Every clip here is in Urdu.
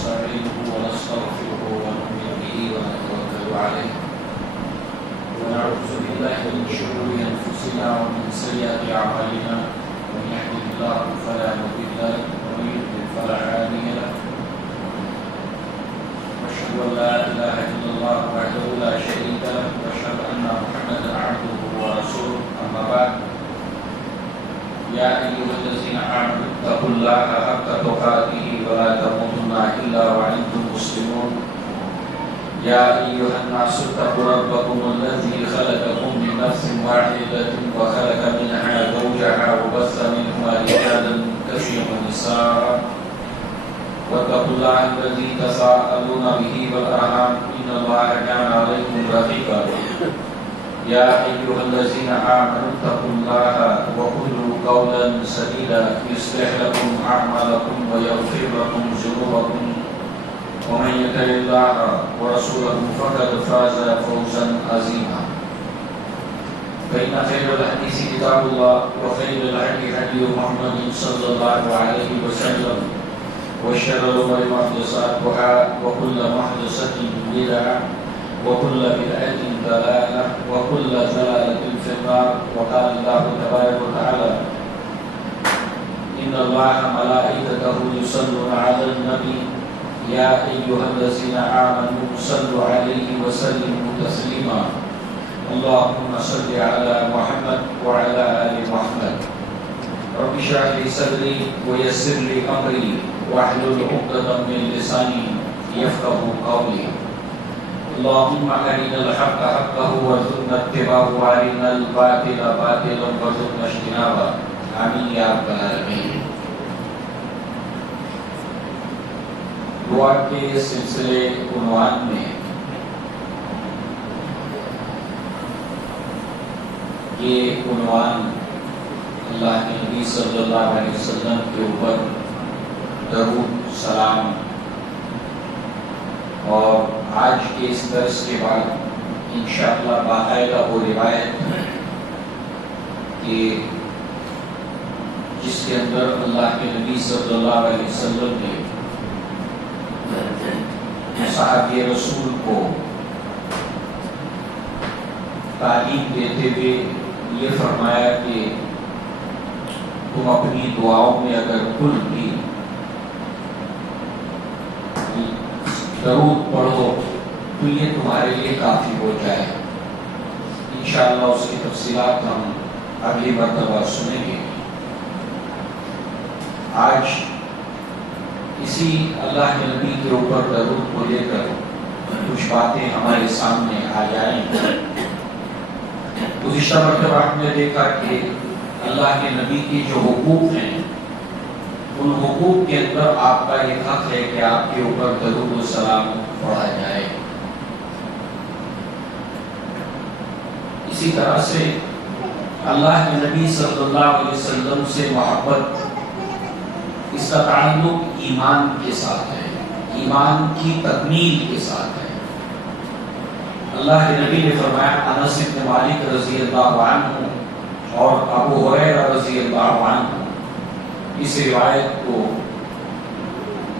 ونستعينه ونستغفره ونؤمن به ونتوكل عليه ونعوذ بالله من شرور أنفسنا ومن سيئات أعمالنا من يهده الله فلا مضل له ومن يضلل فلا هادي له وأشهد أن لا إله إلا الله وحده لا شريك له وأشهد أن محمدا عبده ورسوله أما بعد يا أيها الذين آمنوا اتقوا الله حق تقاته ولا تموتن إلا وأنتم مسلمون يا أيها الناس اتقوا ربكم الذي خلقكم من نفس واحدة وخلق منها زوجها وبث منهما رجالا كثيرا ونساء واتقوا الله الذي تساءلون به والأرحام إن الله كان عليكم رقيبا يا أيها الذين آمنوا اتقوا الله وقولوا قولا سديدا يصلح لكم أعمالكم ويغفر لكم ذنوبكم ومن يطع الله ورسوله فقد فاز فوزا عظيما فإن خير الحديث كتاب الله وخير الهدي هدي محمد صلى الله عليه وسلم وشر الأمور محدثاتها وكل محدثة بدعة وكل بدعة ضلالة وكل ضلالة في النار وقال الله تبارك وتعالى إن الله ملائكته يصلون على النبي يا أيها الذين آمنوا صلوا عليه وسلموا تسليما اللهم صل على محمد وعلى آل محمد رب اشرح لي صدري ويسر لي أمري واحلل عقدة من لساني يفقهوا قولي اللهم أرنا الحق حقا وارزقنا اتباعه وأرنا الباطل باطلا وارزقنا اجتنابه آمين يا رب العالمين. دعا کے سلسلے عنوان میں یہ عنوان اللہ کے نبی صلی اللہ علیہ وسلم کے اوپر درود سلام اور آج کے اس درس کے بعد انشاءاللہ باقاعدہ وہ روایت کہ جس کے اندر اللہ کے نبی صلی اللہ علیہ وسلم نے صحابی رسول کو تعلیم دیتے ہوئے یہ فرمایا کہ تم اپنی دعاؤں میں اگر کل بھی درود پڑھو تو یہ تمہارے لیے کافی ہو جائے. انشاءاللہ اس کی تفصیلات ہم اگلی مرتبہ سنیں گے. آج اسی اللہ کے نبی کے اوپر درود کو لے کر کچھ باتیں ہمارے سامنے آ جائیں. گزشتہ مرتبہ ہم نے دیکھا کہ اللہ کے نبی کے جو حقوق ہیں ان حقوق کے اندر آپ کا یہ حق ہے کہ آپ کے اوپر درود و سلام پڑھا جائے. اسی طرح سے اللہ کے نبی صلی اللہ علیہ وسلم سے محبت اس کا تعلق ایمان کے ساتھ ہے, ایمان کی تکمیل کے ساتھ ہے. اللہ کے نبی نے فرمایا انس بن مالک رضی اللہ عنہ اور ابو ہریرہ رضی اللہ عنہ اس روایت کو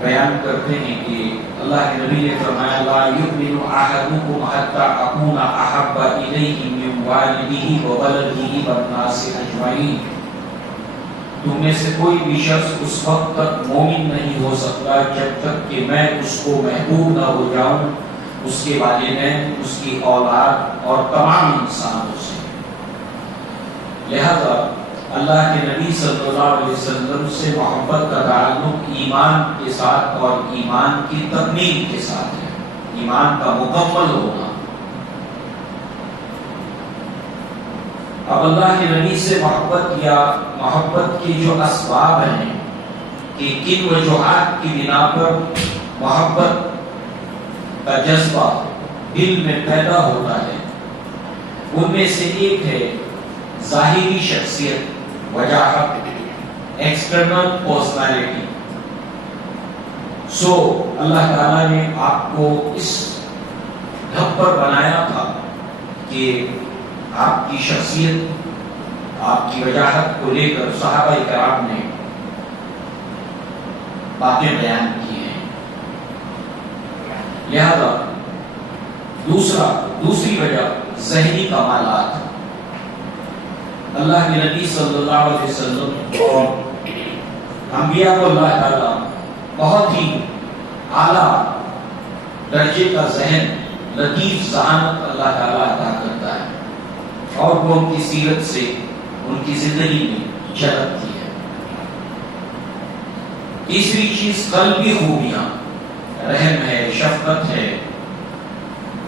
بیان کرتے ہیں کہ اللہ کے نبی نے فرمایا لا یؤمن احدکم حتی اکون احب الیہ من والدہ وولدہ والناس اجمعین. تم میں سے کوئی بھی شخص اس وقت تک مومن نہیں ہو سکتا جب تک کہ میں اس کو محبوب نہ ہو جاؤں اس کے والدین, اس کی اولاد اور تمام انسانوں سے. لہذا اللہ کے نبی صلی اللہ علیہ وسلم سے محبت کا تعلق ایمان کے ساتھ اور ایمان کی تکمیل کے ساتھ ہے, ایمان کا مکمل ہونا. اب اللہ کے نبی سے محبت یا محبت کے جو اسباب ہیں کہ کن وجوہات کی بنا پر محبت کا جذبہ دل میں پیدا ہوتا ہے, ان میں سے ایک ہے ظاہری شخصیت, وجاہت, ایکسٹرنل پرسنالٹی. سو اللہ تعالیٰ نے آپ کو اس ڈھب پر بنایا تھا کہ آپ کی شخصیت, آپ کی وجاہت کو لے کر صحابہ کرام نے باتیں بیان کی ہیں. لہذا دوسری وجہ ذہنی کمالات. اللہ کے نبی صلی اللہ علیہ وسلم اور انبیاء کو اللہ تعالیٰ بہت ہی اعلیٰ درجے کا ذہن، لطیف ذہانت اللہ تعالیٰ عطا کرتا ہے، اور وہ ان کی سیرت سے ان کی زندگی میں جھلکتی ہے. تیسری چیز قلبی خوبیاں، رحم ہے، شفقت ہے،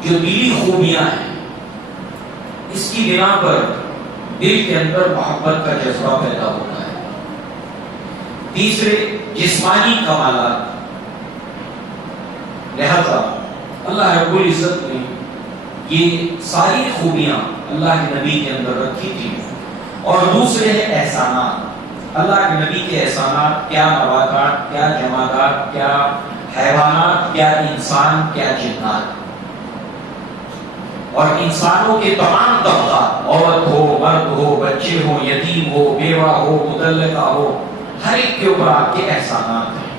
جو دلی خوبیاں ہیں، اس کی بنا پر دل کے اندر محبت کا جذبہ پیدا ہوتا ہے. تیسرے جسمانی کمالات. لہذا اللہ رب العزت نے یہ ساری خوبیاں اللہ کے نبی کے اندر رکھی تھی. اور دوسرے ہیں احسانات. اللہ کے نبی کے احسانات، کیا نباتات، کیا جمادات، کیا حیوانات، کیا انسان، کیا جنات. اور انسانوں کے تمام طبقات، عورت ہو، مرد ہو، بچے ہو، یتیم ہو، بیوہ ہو، مطلقہ ہو، ہر ایک کے اوپر آپ کے احسانات ہیں.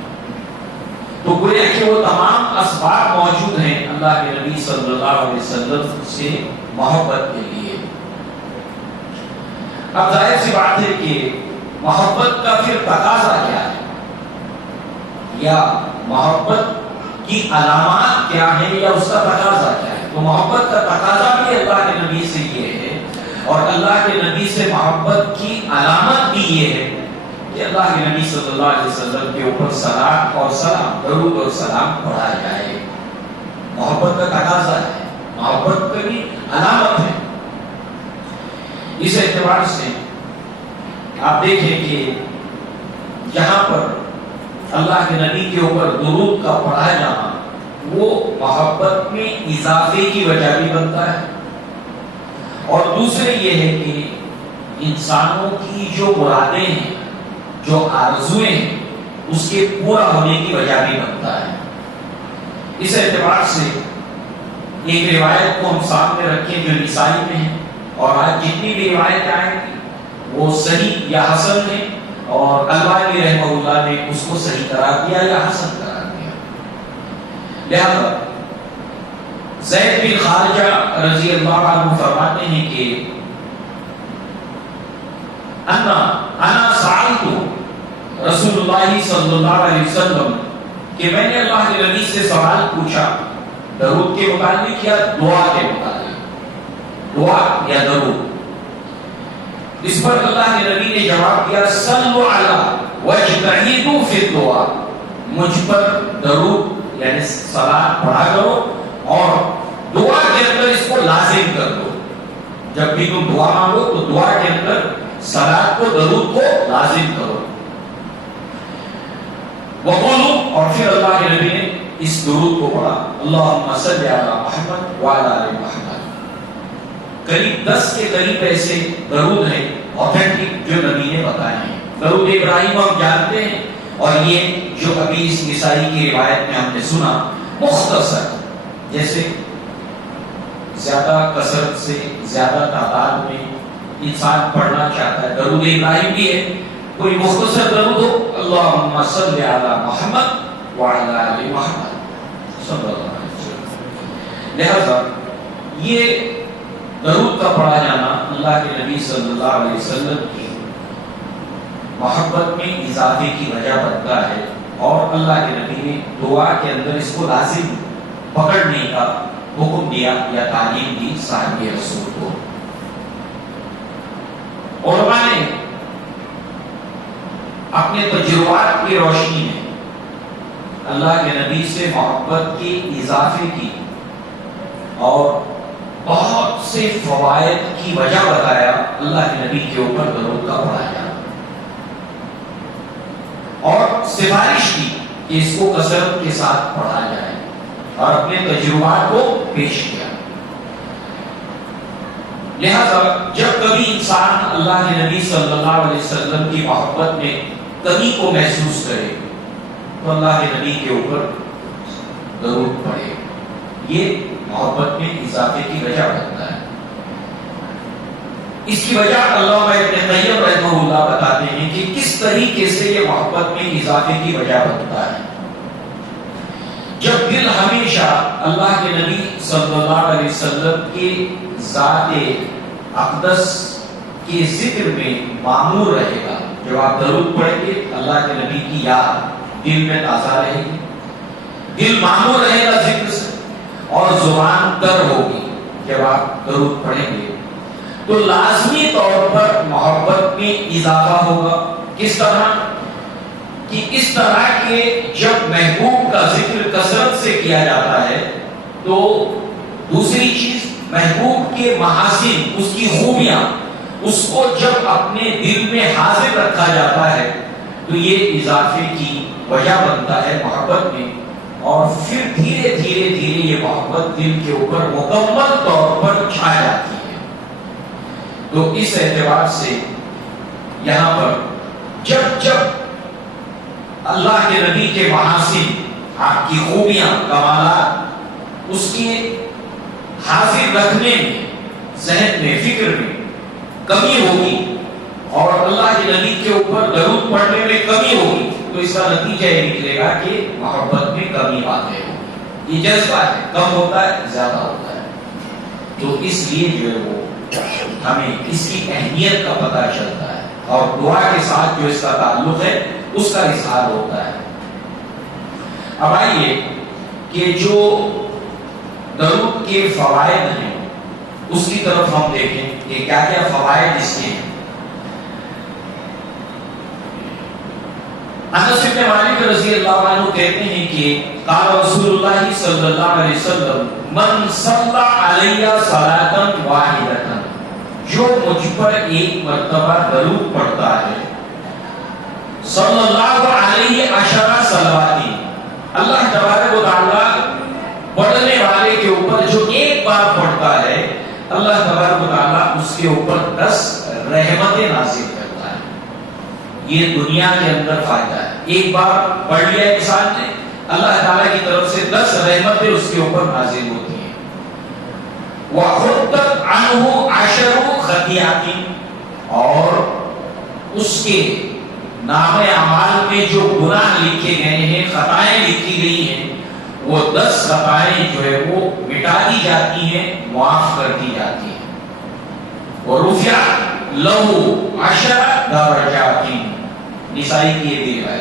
تو گویا کہ وہ تمام اسباب موجود ہیں اللہ کے نبی صلی اللہ علیہ وسلم سے محبت کے لیے. اب ظاہر سی بات ہے کہ محبت کا پھر تقاضا کیا ہے، یا محبت کی علامات کیا ہیں، یا اس کا تقاضا کیا ہے. تو محبت کا تقاضا بھی اللہ کے نبی سے یہ ہے، اور اللہ کے نبی سے محبت کی علامت بھی یہ ہے کہ اللہ کے نبی صلی اللہ علیہ وسلم کے اوپر صلاۃ اور سلام، درود اور سلام پڑھا جائے. محبت کا تقاضا ہے، محبت کا بھی علامت ہے. اس اعتبار سے آپ دیکھیں کہ یہاں پر اللہ کے نبی کے اوپر درود کا پڑھا جانا وہ محبت میں اضافے کی وجہ بھی بنتا ہے، اور دوسرے یہ ہے کہ انسانوں کی جو مرادیں ہیں، جو آرزویں ہیں، اس کے پورا ہونے کی وجہ بھی بنتا ہے. اس اعتبار سے ایک روایت کو ہم سامنے رکھیں جو نسائی میں ہے، اور آج جتنی بھی روایتیں آئیں گی وہ صحیح یا حسن ہیں، اور البانی رحمہ اللہ نے اس کو صحیح قرار دیا یا حسن قرار دیا. لہذا زید بن خارجہ رضی اللہ عنہ فرماتے ہیں کہ انا سألت رسول اللہ صلی اللہ علیہ وسلم، کہ میں نے اللہ کے نبی سے سوال پوچھا درود کے متعلق یا دعا کے متعلق، دعا یا درود. اس پر اللہ کے نبی نے جواب دیا صلوا علی واجتہدوا فی الدعاء، مجھ پر درود یعنی صلاۃ پڑھا کرو اور دعا کے اندر اس کو لازم کر دو. جب بھی تم دعا مانگو تو دعا کے اندر صلاۃ کو، درود کو لازم کرو. وقولوا، اور پھر اللہ کے نبی نے اس درود کو پڑھا اللہم صلی علی محمد وعلی آل محمد. قریب 10 کے قریب ایسے درود ہیں اوتھینٹک جو نبی نے بتائے ہیں. درود ابراہیم ہم جانتے ہیں، اور یہ جو ابھی اس نسائی کی روایت میں ہم نے سنا مختصر، جیسے زیادہ کثرت سے زیادہ تعداد میں انسان پڑھنا چاہتا ہے. درود ابراہیم بھی ہے، کوئی مختصر درود ہو اللہم صلی علی محمد وعلی آل محمد صلی اللہ علیہ وسلم. لہذا یہ درود کا پڑھا جانا اللہ کے نبی صلی اللہ علیہ وسلم کی محبت میں اضافے کی وجہ بنتا ہے، اور اللہ کے نبی نے دعا کے اندر اس کو لازم پکڑنے کا حکم دیا یا تعلیم دی صاحب رسول کو. علماء نے اپنے تجربات کی روشنی میں اللہ کے نبی سے محبت کے اضافے کی اور بہت سے فوائد کی وجہ بتایا اللہ کے نبی کے اوپر درود کا پڑھا جانا، اور سفارش کی کہ اس کو کثرت کے ساتھ پڑھا جائے، اور اپنے تجربات کو پیش کیا. لہذا جب کبھی انسان اللہ کے نبی صلی اللہ علیہ وسلم کی محبت میں کمی کو محسوس کرے تو اللہ کے نبی کے اوپر درود پڑھے. یہ محبت میں اضافے کی وجہ بنتا ہے. اس کی وجہ علامہ ابن قیم رحمہ اللہ بتاتے ہیں کہ کس طریقے سے یہ محبت میں اضافے کی وجہ بنتا ہے. جب دل ہمیشہ اللہ کے نبی صلی اللہ علیہ وسلم کے ذات اقدس کے ذکر میں معمور رہے گا، جب آپ درود پڑھیں گے اللہ کے نبی کی یاد دل میں تازہ رہے گی، دل معمور رہے گا ذکر سے، اور زبان تر ہوگی جب آپ درود پڑھیں گے، تو لازمی طور پر محبت میں اضافہ ہوگا۔ کس طرح کہ اس طرح کے جب محبوب کا ذکر کثرت سے کیا جاتا ہے تو دوسری چیز محبوب کے محاسن، اس کی خوبیاں، اس کو جب اپنے دل میں حاضر رکھا جاتا ہے تو یہ اضافے کی وجہ بنتا ہے محبت میں، اور پھر دھیرے دھیرے دھیرے یہ محبت دل کے اوپر مکمل طور پر چھا جاتی ہے۔ تو اس اعتبار سے یہاں پر جب جب اللہ کے نبی کے محاسن، آپ کی خوبیاں، کمالات، اس کے حاضر رکھنے میں، ذہن میں، فکر میں کمی ہوگی، اور اللہ کے نبی کے اوپر درود پڑھنے میں کمی ہوگی، تو اس کا نتیجہ یہ نکلے گا کہ محبت میں کمی واقع ہوگی۔ یہ جذبہ ہے، کم ہوتا ہے زیادہ ہوتا ہے۔ تو اس لیے جو ہے وہ ہمیں اس کی اہمیت کا پتہ چلتا ہے، اور دعا کے ساتھ جو اس کا تعلق ہے اس کا اظہار ہوتا ہے۔ اب آئیے کہ جو درود کے فوائد ہیں اس کی طرف ہم دیکھیں کہ کیا کیا فوائد اس کے ہیں۔ انس بن مالک رضی اللہ عنہ کہتے ہیں کہ قال رسول اللہ صلی اللہ علیہ وسلم من صلی علیہ صلاۃ واحدۃ، جو مجھ پر ایک مرتبہ درود پڑھتا ہے، صلی اللہ علیہ عشر صلوات، اللہ تبارک و تعالی پڑھنے والے کے اوپر جو ایک بار پڑھتا ہے اللہ تبارک و تعالی اس کے اوپر 10 رحمتیں نازل کرتا ہے۔ یہ دنیا کے اندر فائدہ ہے، ایک بار پڑھ لیا انسان نے، اللہ تعالی کی طرف سے 10 رحمتیں اس کے اوپر نازل ہوتی ہیں۔ وَحُطَّتْ عَنْهُ 10 خطیئات، اور اس کے نام اعمال میں جو گناہ لکھے گئے ہیں، خطائیں لکھی گئی ہیں، وہ 10 خطائیں جو ہے وہ مٹا دی جاتی ہیں، معاف کر دی جاتی ہیں۔ وَرُفِعَ لَهُ 10 درجات، نسائی کی یہ بھی ہے،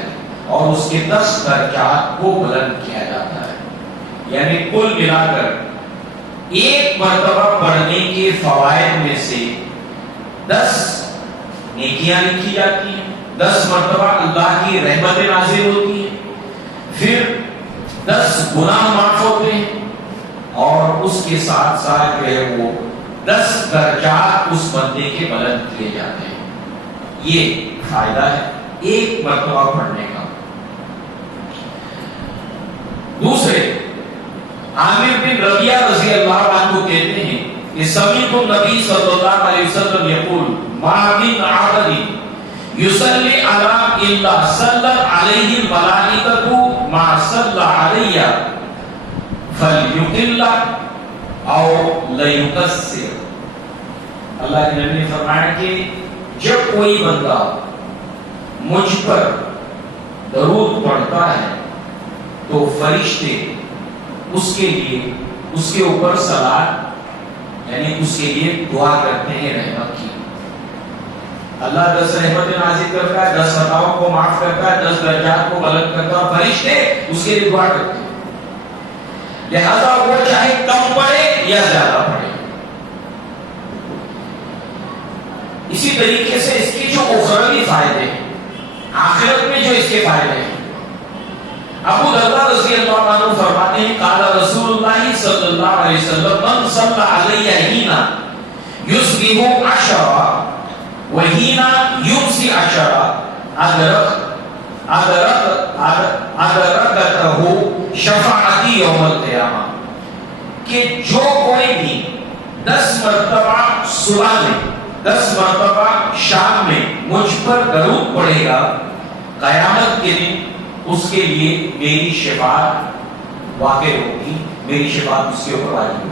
اور اس کے 10 درجات کو بلند کیا جاتا ہے۔ یعنی کل ملا کر ایک مرتبہ پڑھنے کے فوائد میں سے 10 نیکیاں لکھی جاتی ہیں، 10 مرتبہ اللہ کی رحمتیں نازل ہوتی ہیں، پھر 10 گناہ معاف ہوتے ہیں، اور اس کے ساتھ ساتھ جو ہے وہ 10 درجات اس بندے کے بلند کیے جاتے ہیں۔ یہ فائدہ ہے ایک مرتبہ پڑھنے کا۔ دوسرے، عامر بن ربیعہ رضی اللہ عنہ کہتے ہیں کہ سمعت النبی صلی اللہ علیہ وسلم یقول ما من عبد یصلی علی الا صلی علیہ الملائکۃ ما صلی علی فلیقل او لیکثر۔ اللہ کے نبی نے فرمایا کہ جب کوئی بندہ مجھ پر درود پڑھتا ہے تو فرشتے اس کے لیے، اس کے اوپر صلاۃ یعنی اس کے لیے دعا کرتے ہیں رحمت کی۔ اللہ 10 رحمتیں نازل کرتا ہے، 10 خطاؤں کو معاف کرتا ہے، 10 درجات کو بلند کرتا ہے، فرشتے اس کے لیے دعا کرتے ہیں۔ لہذا وہ چاہے کم پڑھے یا زیادہ پڑھے۔ اسی طریقے سے اس کے جو اخروی فائدے ہیں، آخرت میں جو اس کے فائدے ہیں، ابو درداء رضی اللہ عنہ فرماتے ہیں قال رسول اللہ صلی اللہ علیہ وسلم من صلی علیہ حین یصبح 10 وحین یمسی 10 ادرکتہ شفاعتی یوم القیامہ، کہ جو کوئی بھی 10 مرتبہ صبح میں، 10 مرتبہ شام میں مجھ پر درود پڑھے گا، قیامت کے دن اس کے لیے میری شفاعت واقع ہوگی، میری شفاعت اس کے اوپر واجب ہوگی۔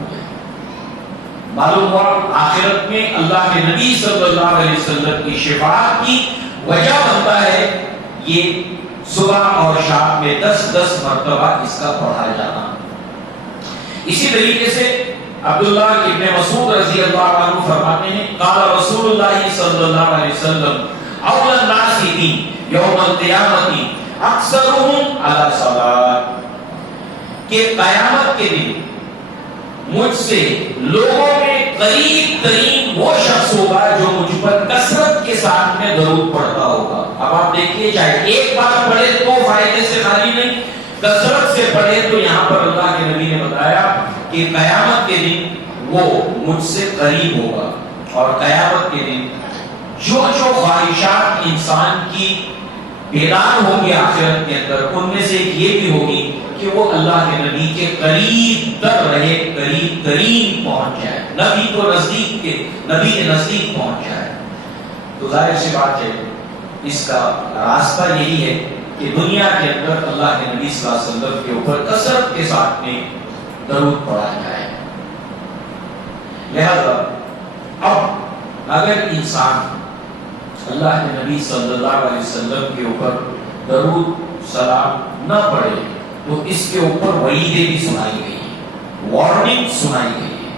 معلوم ہوا آخرت میں اللہ کے نبی صلی اللہ علیہ وسلم کی شفاعت کی وجہ بنتا ہے یہ صبح اور شام میں 10 مرتبہ اس کا پڑھا جانا. اسی طریقے سے عبداللہ ابن مسعود رضی اللہ عنہ فرماتے ہیں قال رسول اللہ صلی اللہ علیہ وسلم اول الناس یوم القیامت اکثرهم علی الصلاۃ، کہ قیامت کے دن مجھ سے لوگوں میں قریب ترین وہ شخص ہوگا جو مجھ پر کثرت کے ساتھ میں درود پڑھتا ہوگا. اب آپ دیکھیے چاہے ایک بار پڑھے تو فائدے سے خالی نہیں، کثرت سے پڑھے تو یہاں پر اللہ کے نبی نے بتایا کہ قیامت کے دن وہ مجھ سے قریب ہوگا. اور قیامت کے دن جو خواہشات انسان کی بیدار ہوگی آخرت کے اندر، ان میں سے ایک یہ بھی ہوگی کہ وہ اللہ کے نبی کے قریب تر رہے، قریب ترین پہنچ جائے، نبی کے نزدیک پہنچ جائے. تو ظاہر سی بات ہے اس کا راستہ یہی ہے کہ دنیا کے اندر اللہ کے نبی صلی اللہ علیہ وسلم کے اوپر کثرت کے ساتھ میں درود پڑھا جائے. لہذا اب اگر انسان اللہ کے نبی صلی اللہ علیہ وسلم کے اوپر درود سلام نہ پڑھے تو اس کے اوپر وعیدیں بھی سنائی گئی ہیں، وارننگ سنائی گئی ہے.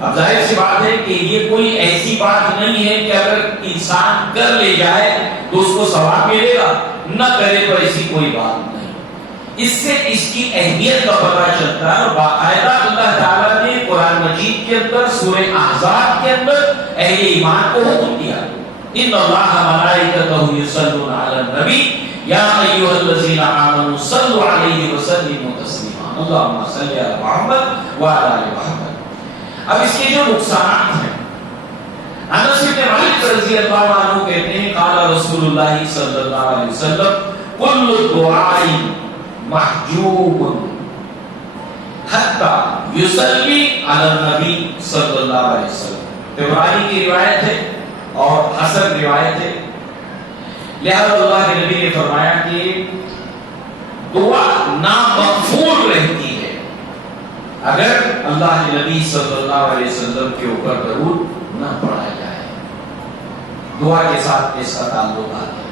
اب ظاہر سی بات ہے کہ یہ کوئی ایسی بات نہیں ہے کہ اگر انسان کر لے جائے تو اس کو ثواب ملے گا، نہ کرے تو ایسی کوئی بات نہیں. اس سے اس کی اہمیت کا پتہ چلتا ہے. اور باقاعدہ اللہ تعالیٰ نے قرآن مجید کے اندر سورہ احزاب کے اندر اہل ایمان کو حکم دیا ان اللہ ملائکتہ یصلون علی النبی یا ایھا الذین آمنوا صلوا علیہ وسلموا تسلیما اللهم صل علی محمد وعلی آل محمد. اب اس کے جو نقصانات ہیں، انس بن مالک رضی اللہ عنہ کہتے ہیں قال رسول اللہ صلی اللہ علیہ وسلم کل دعاء محجوب حتی یصلی علی النبی صلی اللہ علیہ وسلم. طبرانی کی روایت ہے اور حسن روایت ہے. لہذا اللہ کے نبی نے فرمایا کہ دعا نامقبول رہتی ہے اگر اللہ کے نبی صلی اللہ علیہ وسلم کے اوپر درود نہ پڑھا جائے. دعا کے ساتھ اس کا تعلقات ہے.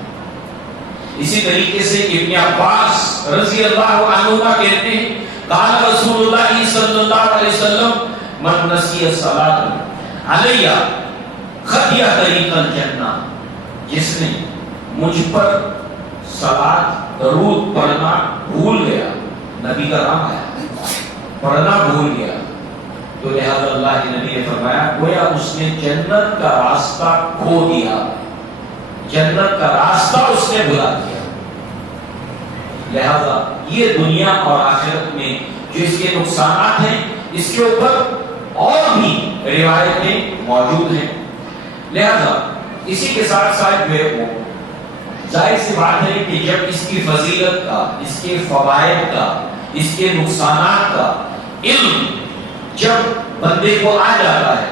اسی طریقے سے ابن عباس رضی اللہ عنہما کہتے ہیں قال رسول اللہ صلی اللہ علیہ وسلم من نسی الصلاۃ علیہ خطی طریق الجنہ، جس نے مجھ پر صلاۃ درود پڑھنا بھول گیا، نبی کا نام آیا، پڑھنا بھول گیا، تو لہذا اللہ کے نبی نے فرمایا گویا اس نے جنت کا راستہ کھو دیا، جنت کا راستہ اس نے بھلا دیا. لہذا یہ دنیا اور آخرت میں جو اس کے نقصانات ہیں اس کے اوپر اور بھی روایتیں موجود ہیں. لہذا اسی کے ساتھ ساتھ جو ہے وہ ظاہر سی بات ہے کہ جب اس کی فضیلت کا، اس کے فوائد کا، اس کے نقصانات کا علم جب بندے کو آ جاتا ہے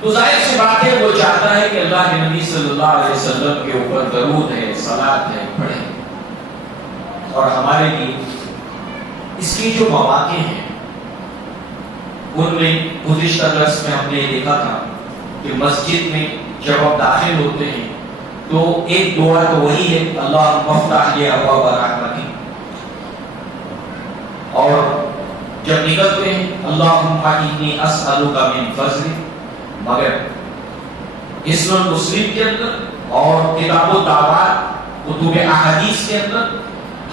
تو ظاہر سی بات ہے وہ چاہتا ہے کہ اللہ کے نبی صلی اللہ علیہ وسلم کے اوپر درود ہے، صلاۃ ہے، پڑھے. اور ہمارے لیے اس کی جو مواقع ہیں ان میں گزشتہ درس میں ہم نے دیکھا تھا کہ مسجد میں جب آپ داخل ہوتے ہیں تو ایک دعا تو وہی ہے اللہم افتح لی ابواب رحمتک، اور جب نکلتے ہیں اللہم انی اسألک من فضلک. مگر اسم المسلم کے اندر اور کتاب الدعوات کتب احادیث کے اندر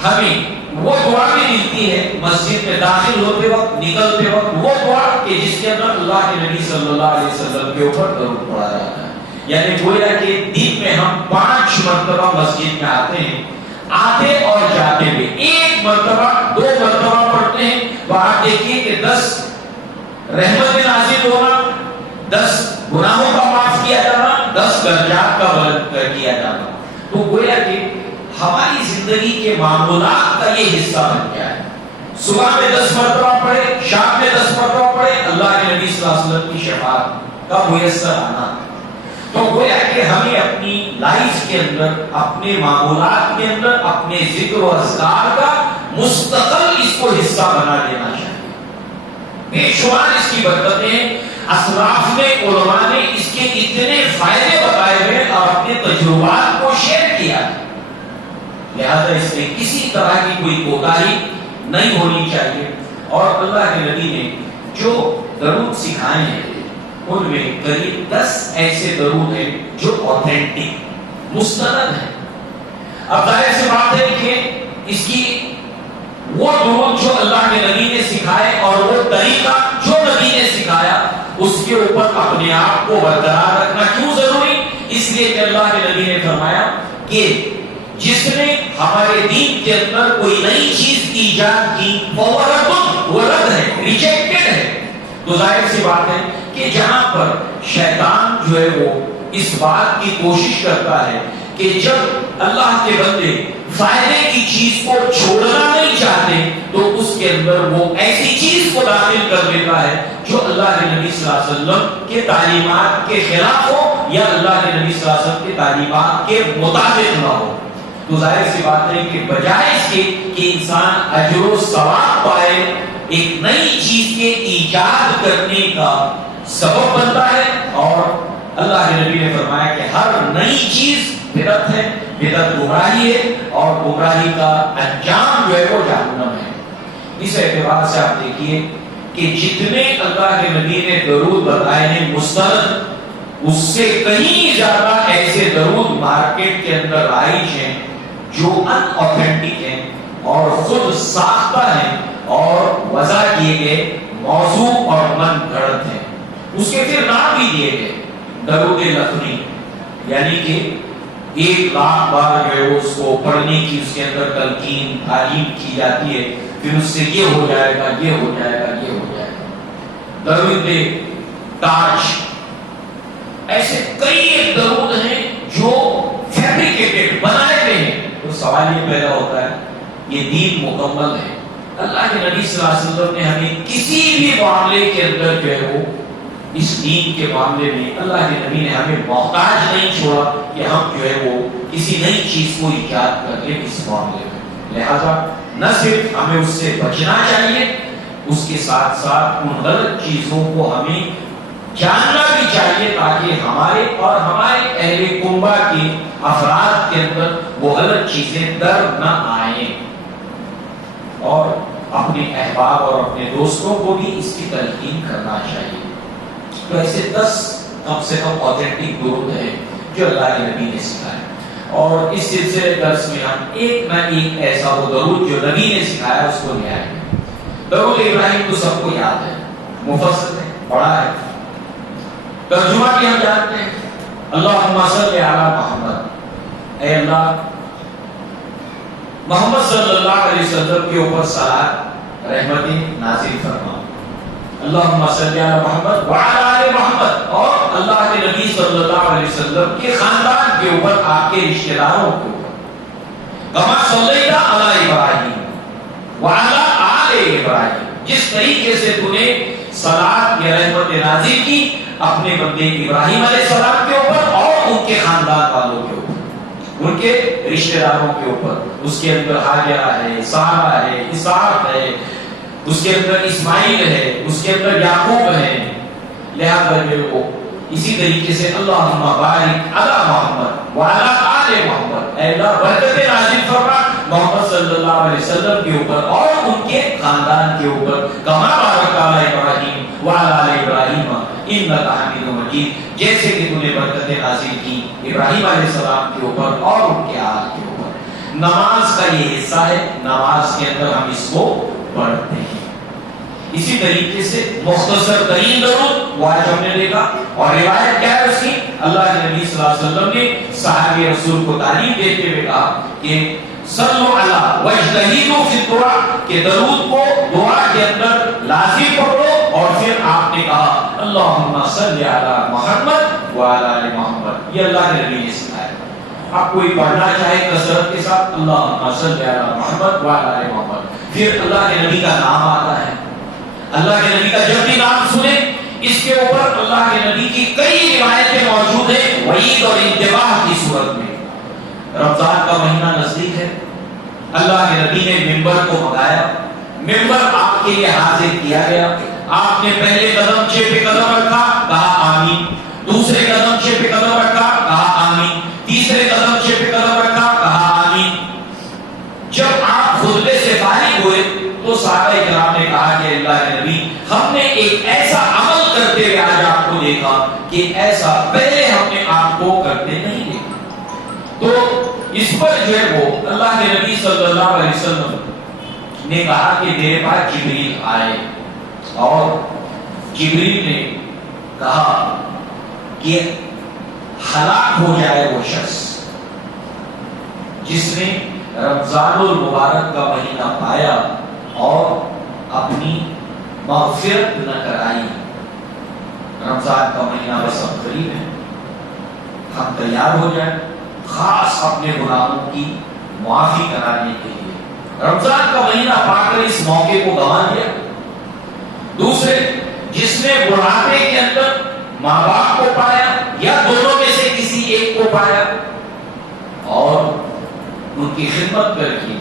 ہمیں وہ دعا بھی ملتی ہے مسجد میں داخل ہوتے وقت، نکلتے وقت، وہ دعا کہ جس کے اندر اللہ کے نبی صلی اللہ علیہ وسلم کے اوپر درود پڑھا جاتا ہے. یعنی گویا کہ دن میں ہم 5 مرتبہ مسجد میں آتے ہیں، آتے اور جاتے ہوئے 1 مرتبہ 2 مرتبہ پڑھتے ہیں تو آپ دیکھیے کہ 10 رحمت نازل ہونا، 10 گناہوں کا معاف کیا جانا، 10 درجات کا بلند کر دیا جانا. تو گویا کہ ہماری زندگی کے معمولات کا یہ حصہ بن گیا ہے. صبح میں 10 مرتبہ پڑھے، شام میں 10 مرتبہ پڑھے، اللہ کے نبی صلی اللہ علیہ وسلم کی شفاعت کا میسر آنا. تو گویا کہ ہمیں اپنی لائف کے اندر، اپنے معمولات کے اندر، اپنے ذکر و اذکار کا مستقل اس کو حصہ بنا دینا چاہیے. بے شمار اس کی برکتیں اسلاف نے، علماء نے اس کے اتنے فائدے بتائے ہوئے اور اپنے تجربات کو شیئر کیا ہے. لہذا اس میں کسی طرح کی کوئی کوتاہی نہیں ہونی چاہیے. اور اللہ کے نبی نے جو درود سکھائے ہیں ان میں قریب 10 ایسے درود ہیں جو اوتھینٹک مستند ہیں. اب ظاہر سی بات ہے کہ اس کی وہ درود جو اللہ کے نبی نے سکھائے اور وہ طریقہ جو نبی نے سکھایا اس کے اوپر اپنے آپ کو برقرار رکھنا کیوں ضروری؟ اس لیے کہ اللہ کے نبی نے فرمایا کہ جس نے ہمارے دین کے اندر کوئی نئی چیز ایجاد کی وہ رد ہے، ریجیکٹڈ ہے. تو ظاہر سی بات ہے کہ جہاں پر شیطان جو ہے وہ اس بات کی کوشش کرتا ہے کہ جب اللہ کے بندے فائدے کی چیز کو چھوڑنا نہیں چاہتے تو اس کے اندر وہ ایسی چیز کو داخل کر دیتا ہے جو اللہ کے نبی صلی اللہ علیہ وسلم کے تعلیمات کے خلاف ہو یا اللہ کے نبی صلی اللہ علیہ وسلم کے تعلیمات کے مطابق نہ ہو. تو ظاہر سی بات ہے کہ بجائے اس کے کہ انسان اجر و ثواب پائے ایک نئی چیز کے ایجاد کرنے کا سبب بنتا ہے. اور اللہ کے نبی نے فرمایا کہ ہر نئی چیز بدعت ہے، بدعت گمراہی ہے اور گمراہی کا انجام جو ہے وہ جہنم ہے. اس اعتبار سے آپ دیکھیے کہ جتنے اللہ کے نبی نے درود بتائے ہیں مستند، اس سے کہیں زیادہ ایسے درود مارکیٹ کے اندر رائج ہیں جو ان اوتھینٹک ہیں اور خود ساختہ ہیں اور وضع کیے گئے موضوع اور من گھڑت ہیں. اس کے پھر نام بھی دیے گئے درود لفظی، یعنی کہ 1,00,000 بار جو ہے اس کو پڑھنے کی اس کے اندر تلقین تعلیم کی جاتی ہے، پھر اس سے یہ ہو جائے گا، یہ ہو جائے گا، یہ ہو جائے گا. درود تاج، ایسے کئی درود ہیں جو فیبریکیٹڈ بنائے گئے ہیں. تو سوال یہ پیدا ہوتا ہے یہ دین مکمل ہے؟ اللہ کے نبی صلی اللہ علیہ وسلم نے ہمیں کسی بھی معاملے کے اندر جو ہے وہ اس دین کے معاملے میں اللہ کے نبی نے ہمیں محتاج نہیں چھوڑا کہ ہم جو ہے وہ کسی نئی چیز کو ایجاد کر لیں اس معاملے میں. لہذا نہ صرف ہمیں اس سے بچنا چاہیے، اس کے ساتھ ساتھ ان غلط چیزوں کو ہمیں جاننا بھی چاہیے تاکہ ہمارے اور ہمارے اہل کنبہ کے افراد کے اندر وہ غلط چیزیں در نہ آئیں. اور اپنے احباب اور اپنے دوستوں کو بھی اس کی تلقین کرنا چاہیے. تو ایسے 10 کم سے کم اوتھینٹک درود ہیں جو اللہ کے نبی نے سکھائے. اور اس سلسلے درس میں ہم ایک نہ ایک ایسا وہ درود جو نبی نے سکھایا اس کو لے آئیں گے. درود ابراہیم تو سب کو یاد ہے، مفصل ہے، بڑا ہے، ترجمہ بھی ہم جانتے ہیں. اللہم صلی علی محمد، اے اللہ محمد صلی اللہ علیہ وسلم کے اوپر صلاۃ رحمت نازل فرما. اللہم صلی علی محمد وعلی آل محمد، اور اللہ کے نبی صلی اللہ علیہ وسلم کے خاندان کے اوپر، آپ کے رشتہ داروں کے اوپر. کما صلیت علی ابراہیم وعلی آل ابراہیم، جس طریقے سے تو نے صلاۃ یا رحمت نازل کی اپنے بندے ابراہیم علیہ السلام کے اوپر اور ان کے خاندان والوں کے اوپر، ان کے رشتہ داروں کے اوپر. اس کے اندر حاجرہ ہے، سارہ ہے، اسحاق ہے، اس کے اندر اسماعیل ہے، اس کے اندر یعقوب ہے. لہذا میرے کو اسی طریقے سے اللہم بارک علی محمد وعلی آل محمد، اے اللہ برکت نازل فرما محمد صلی اللہ علیہ وسلم کے اوپر اور ان کے خاندان کے اوپر. کما بارک علی ابراہیم وعلی آل ابراہیم انک حمید مجید، جیسے کہ تو نے برکت نازل کی ابراہیم علیہ السلام کے اوپر اور ان کے آل کے اوپر. نماز کا یہ حصہ ہے، نماز کے اندر ہم اس کو پڑھتے ہیں. اسی طریقے سے مختصر ترین درود وہ آج ہم نے دیکھا. اور روایت کیا ہے اس کی؟ اللہ کے نبی صلی اللہ علیہ وسلم نے صحابہ رسول کو تعلیم دیتے ہوئے کہا کہ صلو علی واجتہدوا فی الدعاء، کہ درود کو دعا کے اندر لازم پڑھو. اور پھر آپ نے کہا اللہم صلی علی محمد وعلی آل محمد، یہ اللہ کے نبی نے سکھایا. آپ کوئی پڑھنا چاہے کثرت کے ساتھ اللہم صلی علی محمد وعلی آل محمد، پھر اللہ کے نبی کا نام آتا ہے. اللہ کے نبی کا جب بھی نام سنے اس کے اوپر اللہ کے نبی کی کئی روایتیں موجود ہیں وعید اور انتباہ کی صورت میں. رمضان کا مہینہ نزدیک ہے، اللہ کے نبی نے ممبر کو منگایا، ممبر آپ کے لیے حاضر کیا گیا. آپ نے پہلے قدمچے پہ قدم رکھا، کہا آمین. دوسرے قدمچے پہ قدم رکھا، کہا آمین. تیسرے قدمچے پہ قدم رکھا، کہا آمین. فارغ ہوئے تو صحابہ کرام نے کہا کہ اللہ کے نبی ہم نے ایک ایسا عمل کرتے ہوئے آج آپ کو دیکھا کہ ایسا پہلے ہم نے آپ کو کرتے نہیں دیکھا۔ تو اس پر جو ہے وہ اللہ کے نبی صلی اللہ علیہ وسلم نے کہا کہ میرے پاس جبریل آئے اور جبریل نے کہا کہ ہلاک ہو جائے وہ شخص جس نے رمضان المبارک کا مہینہ پایا اور اپنی مغفرت نہ کرائی۔ رمضان کا مہینہ بس اب قریب ہے، ہم تیار ہو جائیں خاص اپنے گناہوں کی معافی کرانے کے لیے۔ رمضان کا مہینہ پا کر اس موقع کو گنوا دیا۔ دوسرے، جس نے بڑھاپے کے اندر ماں باپ کو پایا یا دونوں میں سے کسی ایک کو پایا اور ان کی خدمت کر کے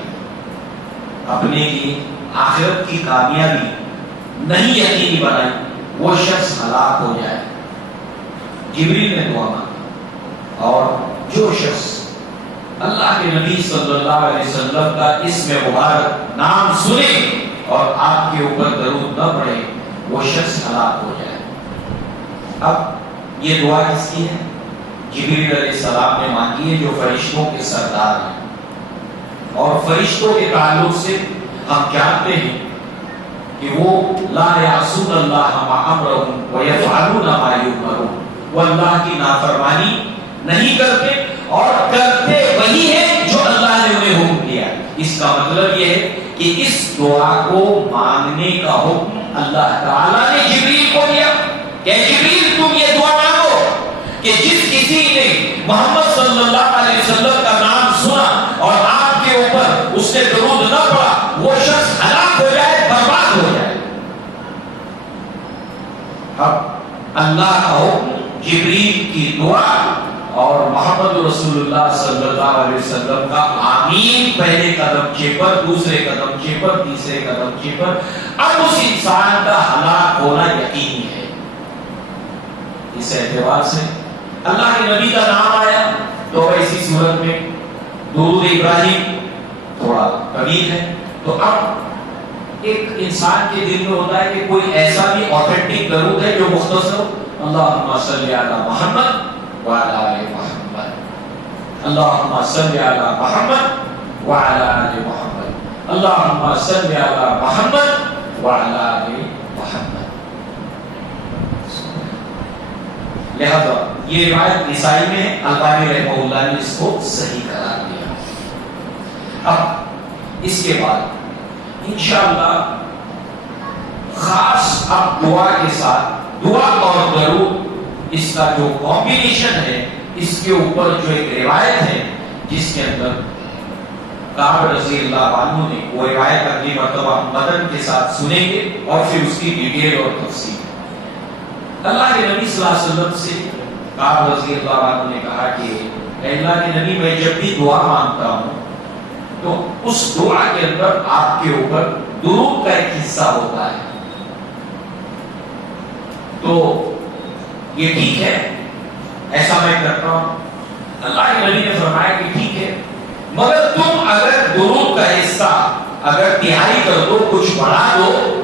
اپنے لیے آخرت کی کامیابی نہیں یقینی بنائی، وہ شخص ہلاک ہو جائے۔ جبریل نے دعا مانگی اور جو شخص اللہ کے نبی صلی اللہ علیہ وسلم کا اسم مبارک نام سنے اور آپ کے اوپر درود نہ پڑے وہ شخص ہلاک ہو جائے۔ اب یہ دعا کس کی ہے؟ جبریل علیہ السلام نے مانگی ہے جو فرشتوں کے سردار ہیں، اور فرشتوں کے تعلق سے ہم جانتے ہیں کہ وہ لا یعصون اللہ ما امرهم ویفعلون ما یؤمرون، وہ اللہ کی نافرمانی نہیں کرتے اور کرتے وہی ہے جو اللہ نے انہیں حکم دیا۔ اس کا مطلب یہ ہے کہ اس دعا کو مانگنے کا حکم اللہ تعالیٰ نے جبریل کو دیا کہ جبریل تم یہ دعا مانگو کہ جس کسی نے محمد صلی اللہ علیہ وسلم کا نام سنا اور آپ کے اوپر اس نے درود نہ پڑا وہ شخص ہلاک ہو جائے، برباد ہو جائے۔ اب اللہ کا حکم، جبریل کی دعا اور محمد رسول اللہ صلی اللہ علیہ وسلم کا آمین پہلے قدمچے پر، دوسرے قدمچے پر، تیسرے قدمچے پر، اب اس انسان کا ہلاک ہونا یقینی ہے۔ اس اعتبار سے اللہ کے نبی کا نام آیا تو ایسی صورت میں درود ابراہیم تھوڑا طویل ہے، تو اب ایک انسان کے دل میں ہوتا ہے کہ کوئی ایسا بھی آتھینٹک درود ہے جو مختصر ہو، اللہم صلی علی محمد وعلی آل محمد، اللہم صلی علی محمد وعلی آل محمد، اللہم صلی علی محمد وعلی آل محمد۔ لہذا یہ روایت نسائی میں البانی رحمہ اللہ نے اس کو صحیح قرار دیا۔ اب اس کے بعد انشاءاللہ خاص اب دعا کے ساتھ دعا اور درود اس کا جو کمبینیشن ہے اس کے اوپر جو ایک روایت ہے جس کے اندر کعب رضی اللہ عنہ نے وہ روایت اگلی مرتبہ مدن کے ساتھ سنیں گے اور پھر اس کی ڈیٹیل اور تفصیل۔ اللہ کے نبی صلی اللہ علیہ وسلم سے کعب رضی اللہ عنہ نے کہا کہ اے اللہ کے نبی میں جب بھی دعا مانگتا ہوں تو اس دعا کے اندر آپ کے اوپر درود کا ایک حصہ ہوتا ہے، تو یہ ٹھیک ہے ایسا میں کرتا ہوں؟ اللہ کے نبی نے فرمایا کہ ٹھیک ہے، مگر تم اگر درود کا حصہ اگر تہائی کر دو، کچھ بڑھا دو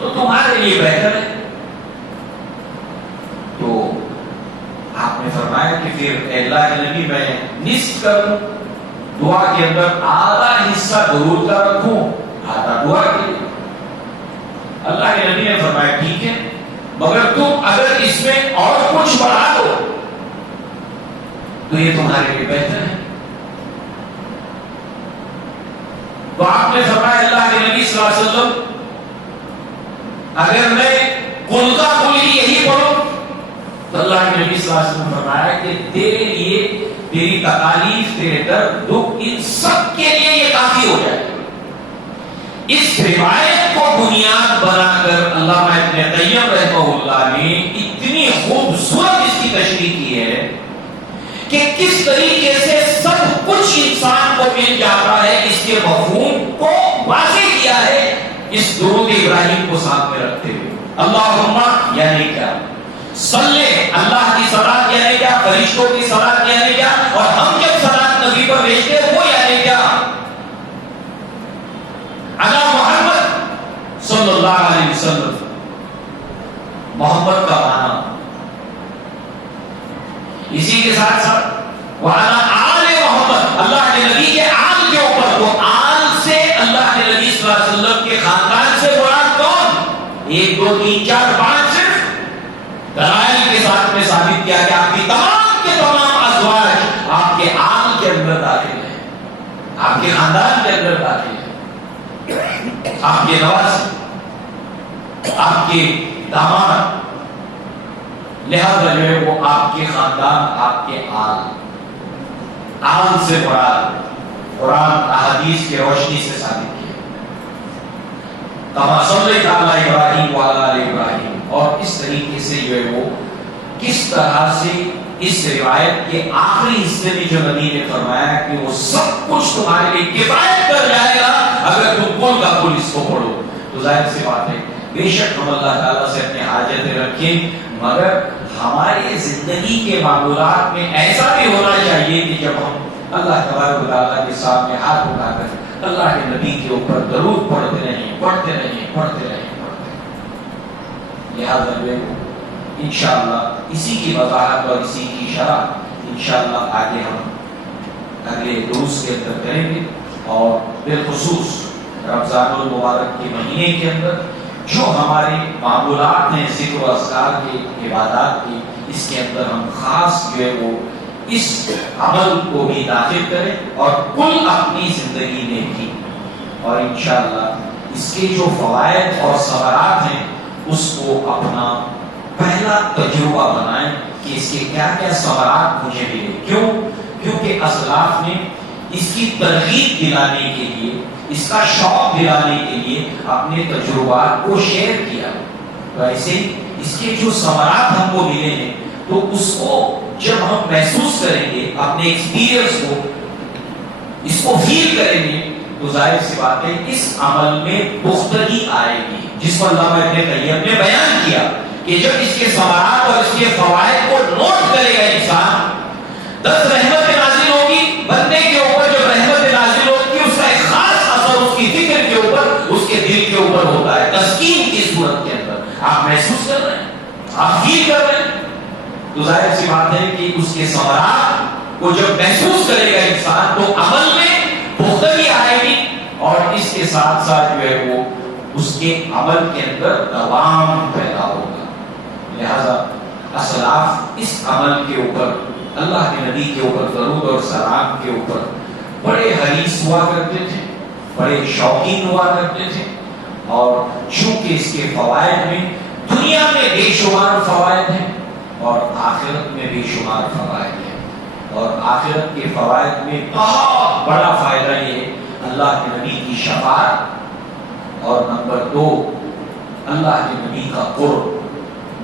تو تمہارے لیے بہتر ہے۔ تو آپ نے فرمایا کہ پھر اے اللہ کے نبی میں نصف کر دوں، دعا کے اندر آدھا حصہ درود کا رکھوں، آدھا دعا کے لیے۔ اللہ کے نبی نے فرمایا ٹھیک ہے، مگر تم اگر اس میں اور کچھ بڑھا دو تو یہ تمہارے لیے بہتر ہے۔ تو آپ نے فرمایا اللہ کے نبی صلی اللہ علیہ وسلم اگر میں قل کا قل یہی پڑھوں تو اللہ کے نبی صلی اللہ علیہ وسلم نے فرمایا کہ تیرے لیے تیری تکالیف، تیرے درد، دکھ، ان سب کے لیے یہ کافی ہو جائے۔ اس روایت کو بنیاد بنا کر علامہ ابن قیم رحمہ اللہ نے اتنی خوبصورت اس کی تشریح کی ہے کہ کس طریقے سے سب کچھ انسان کو مل جاتا ہے، اس کے مفہوم کو واضح کیا ہے اس درود ابراہیم کو سامنے رکھتے ہوئے۔ اللہم یعنی کیا؟ صلی، اللہ کی صلاۃ یعنی کیا؟ فرشتوں کی صلاۃ یعنی کیا؟ اور ہم جب صلاۃ نبی پر بھیجتے ہیں وہ یعنی کیا؟ علی محبت کا معنی. اسی کے ساتھ ساتھ وعلی آل محمد، اللہ کے نبی کے آل کے اوپر. تو آل سے اللہ کے نبی صلی اللہ علیہ وسلم کے خاندان سے مراد کون؟ 1 2 3 4 5 صرف دلائل کے ساتھ میں ثابت کیا کہ آپ کی تمام کے تمام ازواج آپ کے آل کے اندر داخل ہیں، آپ کے خاندان کے اندر داخل ہیں. آپ کے نواز، آپ کے داماد، لہذا جو ہے وہ آپ کے خاندان، آپ کے آل سے مراد قرآن احادیث کی روشنی سے ثابت کیا. کما صلی علی ابراہیم وعلی آل ابراہیم. اور اس طریقے سے جو ہے وہ کس طرح سے اس روایت کے آخری حصے میں جو نبی نے فرمایا کہ وہ سب کچھ تمہارے لیے کفایت کر جائے گا اگر تم کل کا کل اس کو پڑھو. تو ظاہر سی بات ہے بے شک ہم اللہ تعالیٰ سے اپنے حاجتیں رکھیں، مگر ہمارے زندگی کے معمولات میں ایسا بھی ہونا چاہیے کہ جب ہم اللہ تبارک و تعالیٰ کے سامنے ہاتھ اٹھا کر اللہ کے نبی کے اوپر درود پڑھتے رہیں، پڑھتے رہیں، پڑھتے رہیں، پڑھتے رہیں. لہٰذا جو انشاءاللہ اسی کی وضاحت اور اسی کی شرح انشاءاللہ آگے ہم اگلے دروس کے اندر کریں گے. اور بالخصوص رمضان المبارک کے مہینے کے اندر جو ہمارے معمولات ہیں ذکر و اذکار کے، عبادات کے، اس کے اندر ہم خاص جو ہے وہ اس عمل کو بھی داخل کریں اور کل اپنی زندگی میں بھی. اور انشاءاللہ اس کے جو فوائد اور ثمرات ہیں اس کو اپنا پہلا تجربہ بنائیں کہ اس کے کیا کیا ثمرات مجھے ملے. کیونکہ اسلاف نے اس کی ترغیب دلانے کے لیے، اس کا شوق دلانے کے لیے اپنے تجربات کو شیئر کیا. تو ایسے اس کے جو ثمرات ہم کو ملے ہیں تو اس کو جب ہم محسوس کریں گے، اپنے ایکسپیرینس کو، اس کو فیل کریں گے، تو ظاہر سی بات ہے اس عمل میں پختگی آئے گی، جس کو علامہ ابن قیم نے بیان کیا کہ جب اس کے ثمرات اور اس کے فوائد کو نوٹ کرے گا انسان، 10 رحمت نازل ہوگی بندے کے اوپر. جب رحمت نازل ہوگی اس کا ایک خاص اثر اس کی فکر کے اوپر، اس کے دل کے اوپر ہوتا ہے، تسکین کی صورت کے اندر. آپ محسوس کر رہے ہیں، آپ فیل کر رہے ہیں، تو ظاہر سی بات ہے کہ اس کے ثمرات کو جب محسوس کرے گا انسان تو عمل میں پختگی آئے گی اور اس کے ساتھ ساتھ جو ہے وہ اس کے عمل کے اندر دوام پیدا ہوگا. لہذا اسلاف اس عمل کے اوپر، اللہ کے نبی کے اوپر درود اور سلام کے اوپر بڑے حریص ہوا کرتے تھے، بڑے شوقین ہوا کرتے تھے. اور چونکہ اس کے فوائد میں دنیا میں بے شمار فوائد ہیں اور آخرت میں بے شمار فوائد ہیں. اور آخرت کے فوائد میں بہت بڑا فائدہ یہ ہے اللہ کے نبی کی شفاعت، اور نمبر 2 اللہ کے نبی کا قرب،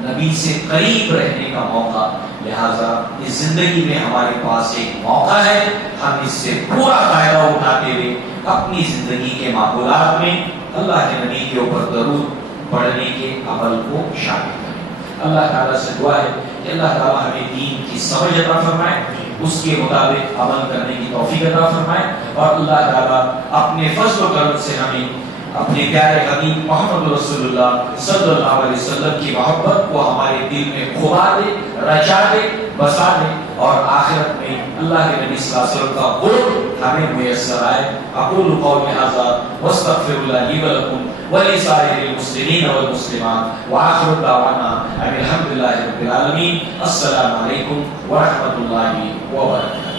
نبی سے قریب رہنے کا موقع. لہذا اس زندگی میں ہمارے پاس ایک موقع ہے، ہم اس سے پورا فائدہ اٹھاتے ہوئے اپنی زندگی کے معمولات میں اللہ کے نبی کے اوپر درود پڑھنے کے عمل کو شامل کریں. اللہ تعالیٰ سے دعا ہے کہ اللہ تعالیٰ ہمیں دین کی سمجھ عطا فرمائے، اس کے مطابق عمل کرنے کی توفیق عطا فرمائے، اور اللہ تعالیٰ اپنے فضل و کرم سے ہمیں اپنے پیارے حبیب محمد رسول اللہ صلی اللہ علیہ وسلم کی محبت کو ہمارے دل میں کھوا دے، رچا دے، بسا دے، اور آخرت میں اللہ کے نبی صلی اللہ علیہ وسلم کا قرب ہمیں میسر آئے. اقول قولی ھذا واستغفر اللہ لی ولکم ولسائر المسلمین والمسلمات وآخر دعوانا ان الحمد للہ رب العالمین. السلام علیکم ورحمۃ اللہ وبرکاتہ.